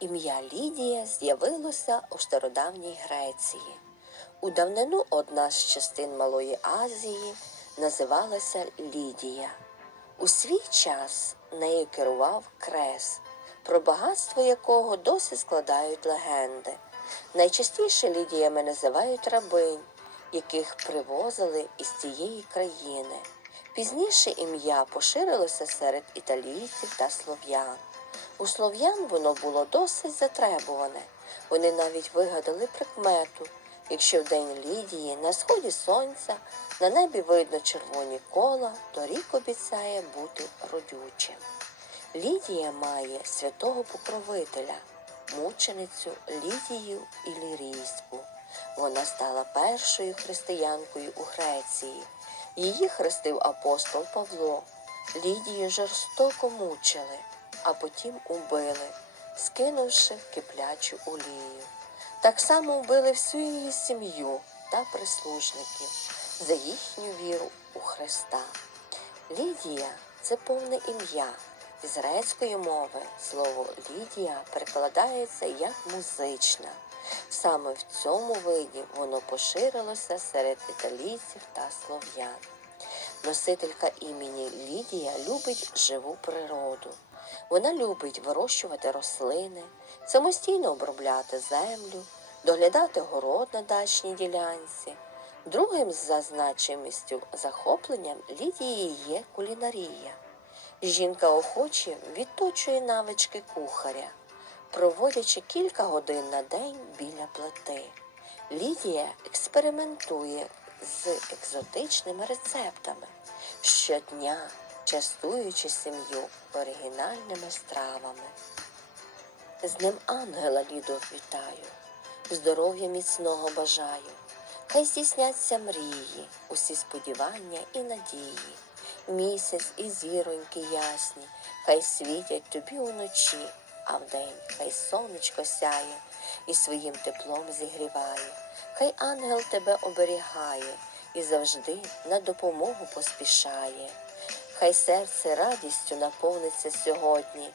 Ім'я Лідія з'явилося у стародавній Греції. У давнину одна з частин Малої Азії називалася Лідія. У свій час нею керував Крес, про багатство якого досі складають легенди. Найчастіше Лідіями називають рабинь, яких привозили із цієї країни. Пізніше ім'я поширилося серед італійців та слов'ян. У слов'ян воно було досить затребуване. Вони навіть вигадали прикмету. Якщо в день Лідії на сході сонця на небі видно червоні кола, то рік обіцяє бути родючим. Лідія має святого покровителя, мученицю Лідію Ілірійську. Вона стала першою християнкою у Греції. Її хрестив апостол Павло. Лідію жорстоко мучили, а потім убили, скинувши в киплячу олію. Так само вбили всю її сім'ю та прислужників за їхню віру у Христа. Лідія це повне ім'я. З грецької мови слово Лідія перекладається як музична. Саме в цьому виді воно поширилося серед італійців та слов'ян. Носителька імені Лідія любить живу природу. Вона любить вирощувати рослини, самостійно обробляти землю, доглядати город на дачній ділянці. Другим за значимістю захопленням Лідії є кулінарія. Жінка охоче відточує навички кухаря, проводячи кілька годин на день біля плити. Лідія експериментує з екзотичними рецептами, щодня частуючи сім'ю оригінальними стравами. З Днем Ангела Лідо вітаю, здоров'я міцного бажаю. Хай здійсняться мрії, усі сподівання і надії. Місяць і зіроньки ясні, хай світять тобі уночі, а вдень хай сонечко сяє і своїм теплом зігріває. Хай ангел тебе оберігає і завжди на допомогу поспішає. Хай серце радістю наповниться сьогодні,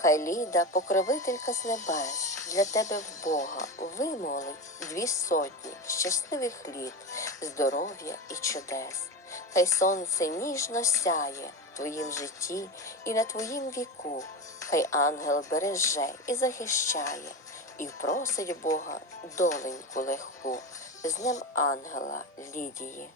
хай ліда, покровителька з небес, для тебе в Бога вимолить дві сотні щасливих літ, здоров'я і чудес. Хай сонце ніжно сяє в твоїм житті і на твоїм віку, хай ангел береже і захищає, і просить Бога доленьку легку, з ним ангела Лідії.